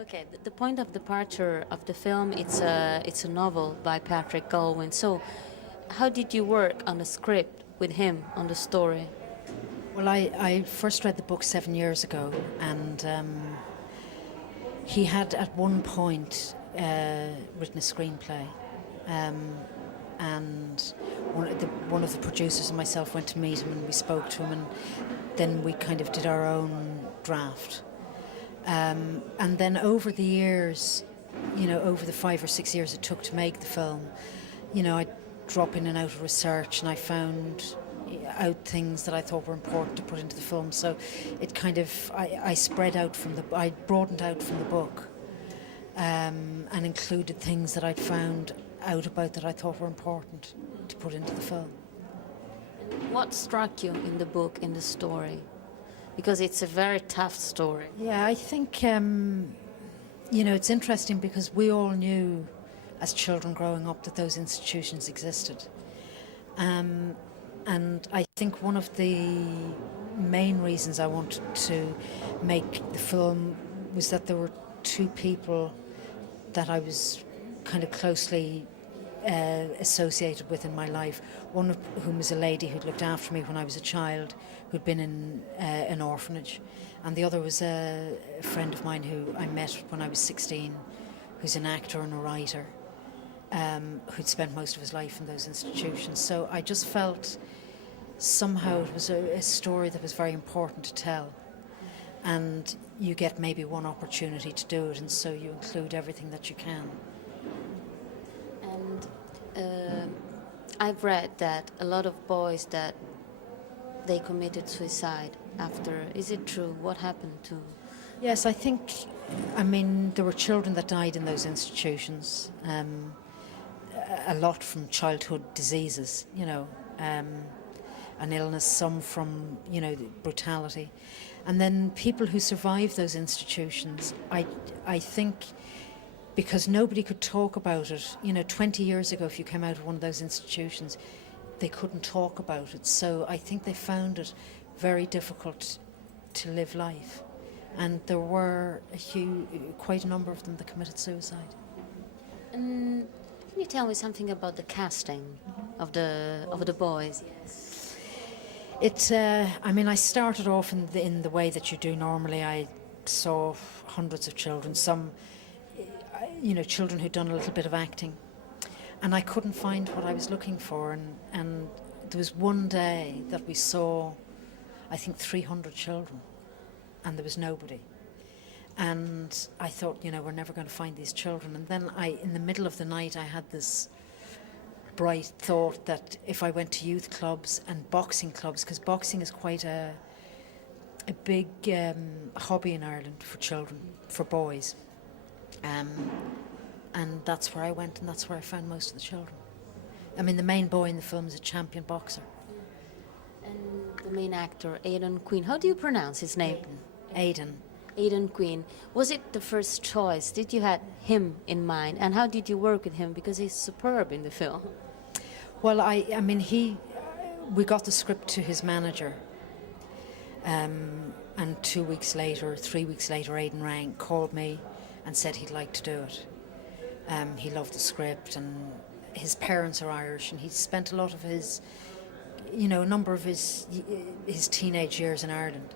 Okay, the point of departure of the film, it's a novel by Patrick Galvin. So, how did you work on the script with him on the story? Well, I first read the book 7 years ago, and he had at one point written a screenplay. And one of the producers and myself went to meet him, and we spoke to him, and then we kind of did our own draft. And then over the years, over the 5 or 6 years it took to make the film, I'd drop in and out of research, and I found out things that I thought were important to put into the film. So it kind of, I spread out I broadened out from the book, and included things that I'd found out about that I thought were important to put into the film. What struck you in the book, in the story? Because it's a very tough story. Yeah, I think, it's interesting because we all knew as children growing up that those institutions existed. And I think one of the main reasons I wanted to make the film was that there were two people that I was kind of closely associated with in my life. One of whom was a lady who'd looked after me when I was a child, who'd been in an orphanage, and the other was a friend of mine who I met when I was 16, who's an actor and a writer, who'd spent most of his life in those institutions. So I just felt somehow it was a story that was very important to tell, and you get maybe one opportunity to do it, and so you include everything that you can. And I've read that a lot of boys that they committed suicide after. Is it true? What happened to? Yes, there were children that died in those institutions, a lot from childhood diseases, an illness, some from, brutality. And then people who survived those institutions, I think, because nobody could talk about it. 20 years ago, if you came out of one of those institutions, they couldn't talk about it. So I think they found it very difficult to live life. And there were quite a number of them that committed suicide. And can you tell me something about the casting of the boys? Yes. I started off in the way that you do normally. I saw hundreds of children, some children who'd done a little bit of acting, and I couldn't find what I was looking for, and there was one day that we saw, I think, 300 children, and there was nobody. And I thought, we're never going to find these children. And then in the middle of the night, I had this bright thought that if I went to youth clubs and boxing clubs, because boxing is quite a big hobby in Ireland for children, for boys. And that's where I went, and that's where I found most of the children. The main boy in the film is a champion boxer. And the main actor, Aidan Quinn. How do you pronounce his name? Aidan Quinn. Was it the first choice? Did you have him in mind? And how did you work with him? Because he's superb in the film. Well, we got the script to his manager. And 2 weeks later, 3 weeks later, Aidan called me and said he'd like to do it. He loved the script, and his parents are Irish, and he spent a lot of his, a number of his teenage years in Ireland.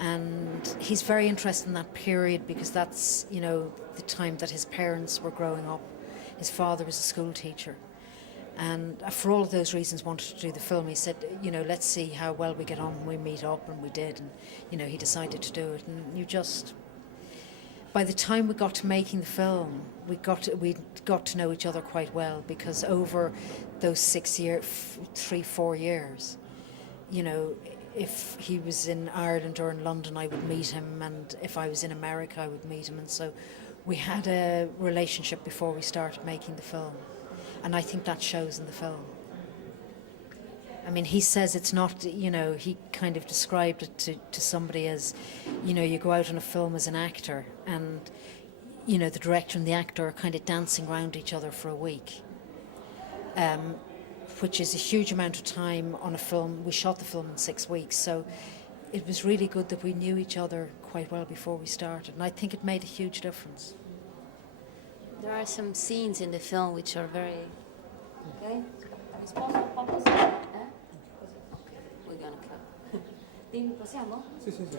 And he's very interested in that period because that's, the time that his parents were growing up. His father was a school teacher. And for all of those reasons wanted to do the film. He said, let's see how well we get on when we meet up, and we did. And, he decided to do it. And by the time we got to making the film, we got to know each other quite well, because over those 3-4 years, if he was in Ireland or in London, I would meet him, and if I was in America, I would meet him. And so we had a relationship before we started making the film, and I think that shows in the film. He says it's not, he kind of described it to somebody as, you go out on a film as an actor, and, the director and the actor are kind of dancing around each other for a week, which is a huge amount of time on a film. We shot the film in 6 weeks, so it was really good that we knew each other quite well before we started, and I think it made a huge difference. There are some scenes in the film which are very... Okay? We're gonna clap. Dimmi, possiamo? Sì, sì, sì.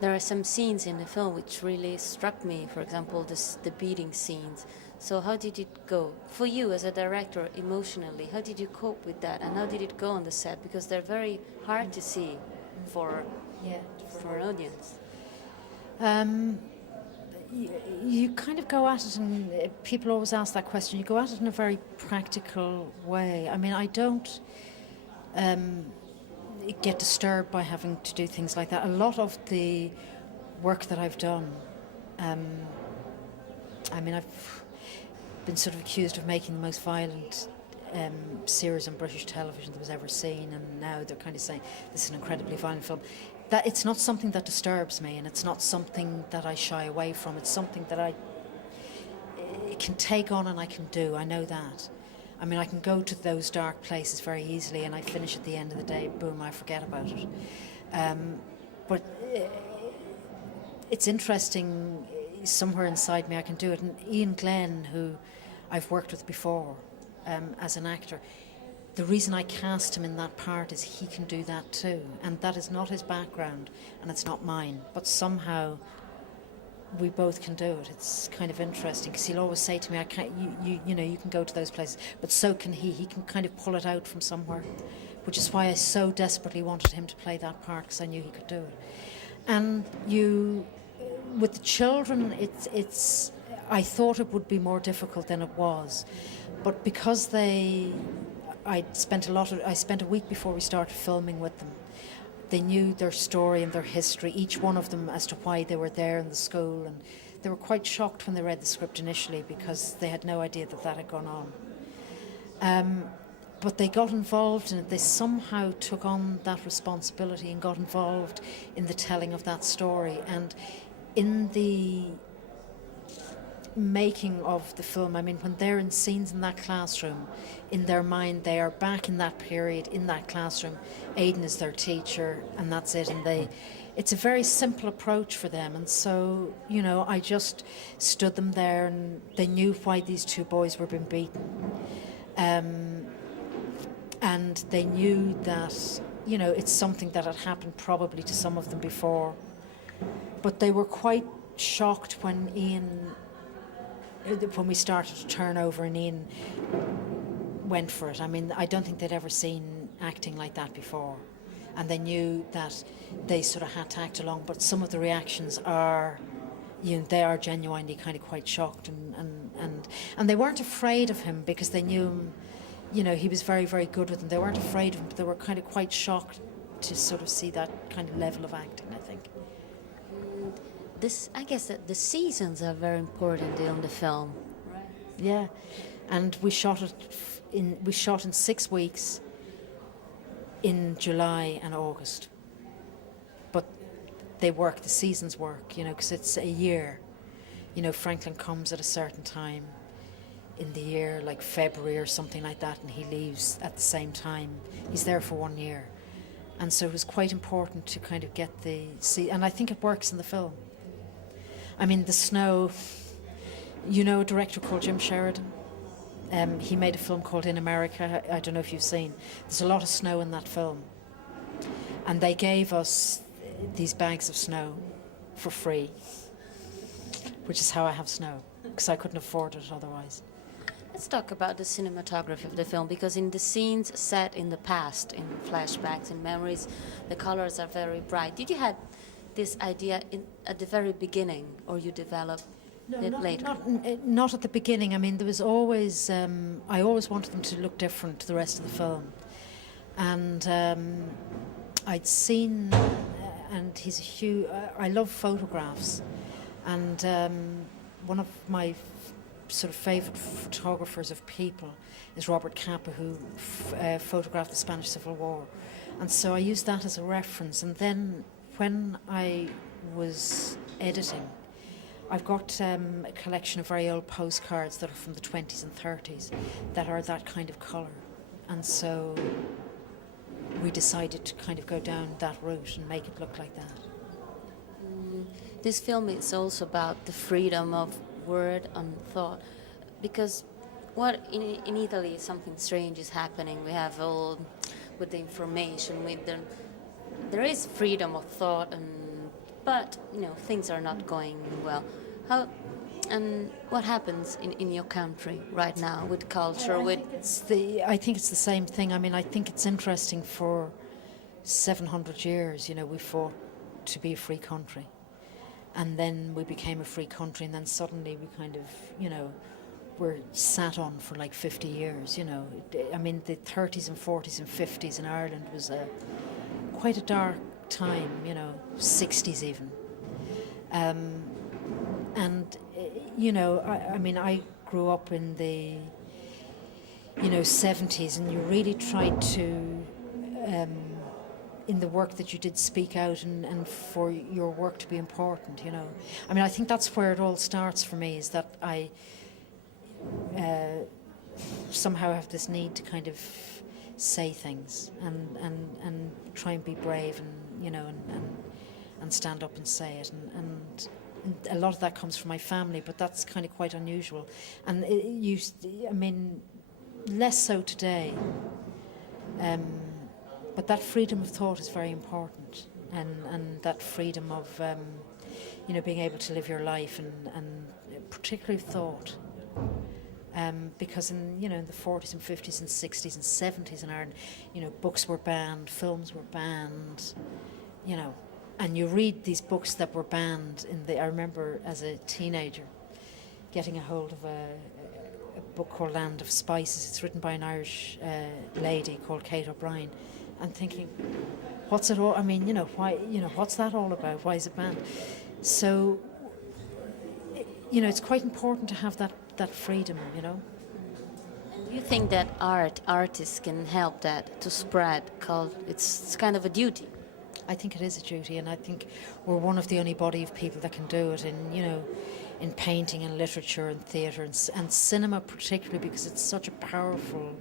There are some scenes in the film which really struck me, for example, the beating scenes. So how did it go? For you as a director, emotionally, how did you cope with that? And how did it go on the set? Because they're very hard to see for an audience. You kind of go at it, and people always ask that question. You go at it in a very practical way. I mean, I don't get disturbed by having to do things like that. A lot of the work that I've done, I mean, I've been sort of accused of making the most violent series on British television that was ever seen, and now they're kind of saying this is an incredibly violent film. That it's not something that disturbs me, and it's not something that I shy away from. It's something that I can take on and I can do. I know that. I mean, I can go to those dark places very easily, and I finish at the end of the day, boom, I forget about it. But it's interesting, somewhere inside me I can do it. And Ian Glenn, who I've worked with before as an actor, the reason I cast him in that part is he can do that too. And that is not his background, and it's not mine. But somehow we both can do it. It's kind of interesting, because he'll always say to me, "I can't. You know, you can go to those places," but so can he. He can kind of pull it out from somewhere, which is why I so desperately wanted him to play that part, because I knew he could do it. And with the children, it's. I thought it would be more difficult than it was, but because I spent a week before we started filming with them. They knew their story and their history, each one of them, as to why they were there in the school, and they were quite shocked when they read the script initially, because they had no idea that had gone on. But they got involved in it. They somehow took on that responsibility and got involved in the telling of that story. And in the making of the film, I mean, when they're in scenes in that classroom, in their mind they are back in that period, in that classroom. Aidan is their teacher, and that's it. And it's a very simple approach for them. And so, you know, I just stood them there, and they knew why these two boys were being beaten. And they knew that, you know, it's something that had happened probably to some of them before. But they were quite shocked when we started to turn over and Ian went for it. I mean, I don't think they'd ever seen acting like that before. And they knew that they sort of had to act along, but some of the reactions are, you know, they are genuinely kind of quite shocked, and they weren't afraid of him, because they knew him, you know, he was very, very good with them. They weren't afraid of him, but they were kind of quite shocked to sort of see that kind of level of acting, I think. I guess that the seasons are very important in the film. Right. Yeah, and we shot in 6 weeks in July and August. But the seasons work, you know, because it's a year. You know, Franklin comes at a certain time in the year, like February or something like that, and he leaves at the same time. He's there for 1 year. And so it was quite important to kind of get and I think it works in the film. I mean, the snow, you know, a director called Jim Sheridan. He made a film called In America. I don't know if you've seen. There's a lot of snow in that film. And they gave us these bags of snow for free, which is how I have snow, because I couldn't afford it otherwise. Let's talk about the cinematography of the film, because in the scenes set in the past, in flashbacks and memories, the colors are very bright. Did you have this idea at the very beginning, or you developed it later? Not at the beginning. I mean, there was always, I always wanted them to look different to the rest of the film. And I'd seen, and he's a huge, I love photographs. And one of my sort of favourite photographers of people is Robert Capa, who photographed the Spanish Civil War. And so I used that as a reference. And then when I was editing, I've got a collection of very old postcards that are from the 20s and 30s that are that kind of colour. And so we decided to kind of go down that route and make it look like that. This film is also about the freedom of word and thought, because what in Italy something strange is happening. We have all with the information, there is freedom of thought, but things are not going well. How and what happens in your country right now with culture? I think it's the same thing. I mean, I think it's interesting. For 700 years, we fought to be a free country. And then we became a free country, and then suddenly we kind of, were sat on for like 50 years, I mean, the 30s and 40s and 50s in Ireland was quite a dark time, 60s even. I mean, I grew up in the, 70s, and you really tried to, in the work that you did, speak out and for your work to be important, I mean, I think that's where it all starts for me, is that I somehow have this need to kind of say things and try and be brave and stand up and say it. And a lot of that comes from my family, but that's kind of quite unusual. And I mean, less so today. But that freedom of thought is very important, and that freedom of, being able to live your life, and particularly thought. Because in the 40s and 50s and 60s and 70s in Ireland, books were banned, films were banned, and you read these books that were banned. I remember as a teenager getting a hold of a book called Land of Spices. It's written by an Irish lady called Kate O'Brien, and thinking, what's it all? I mean, why? What's that all about? Why is it banned? So, it's quite important to have that freedom, And you think that artists can help that to spread? It's kind of a duty. I think it is a duty, and I think we're one of the only body of people that can do it in painting and literature and theatre and cinema, particularly because it's such a powerful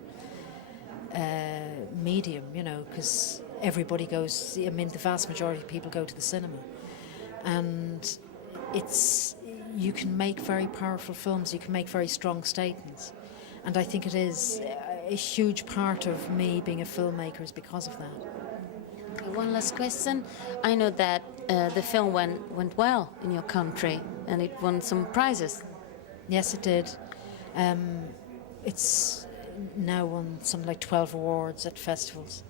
medium, because everybody goes. I mean, the vast majority of people go to the cinema, and you can make very powerful films. You can make very strong statements, and I think it is a huge part of me being a filmmaker is because of that. Okay, one last question. I know that the film went well in your country, and it won some prizes. Yes, it did. It's now won something like 12 awards at festivals,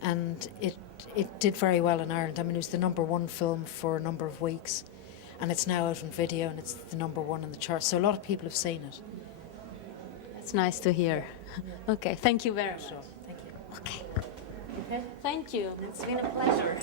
and it did very well in Ireland. I mean, it was the #1 film for a number of weeks, and it's now out on video, and it's the #1 in the charts. So a lot of people have seen it. It's nice to hear. Okay, thank you very much. Thank you. Okay. Thank you. It's been a pleasure.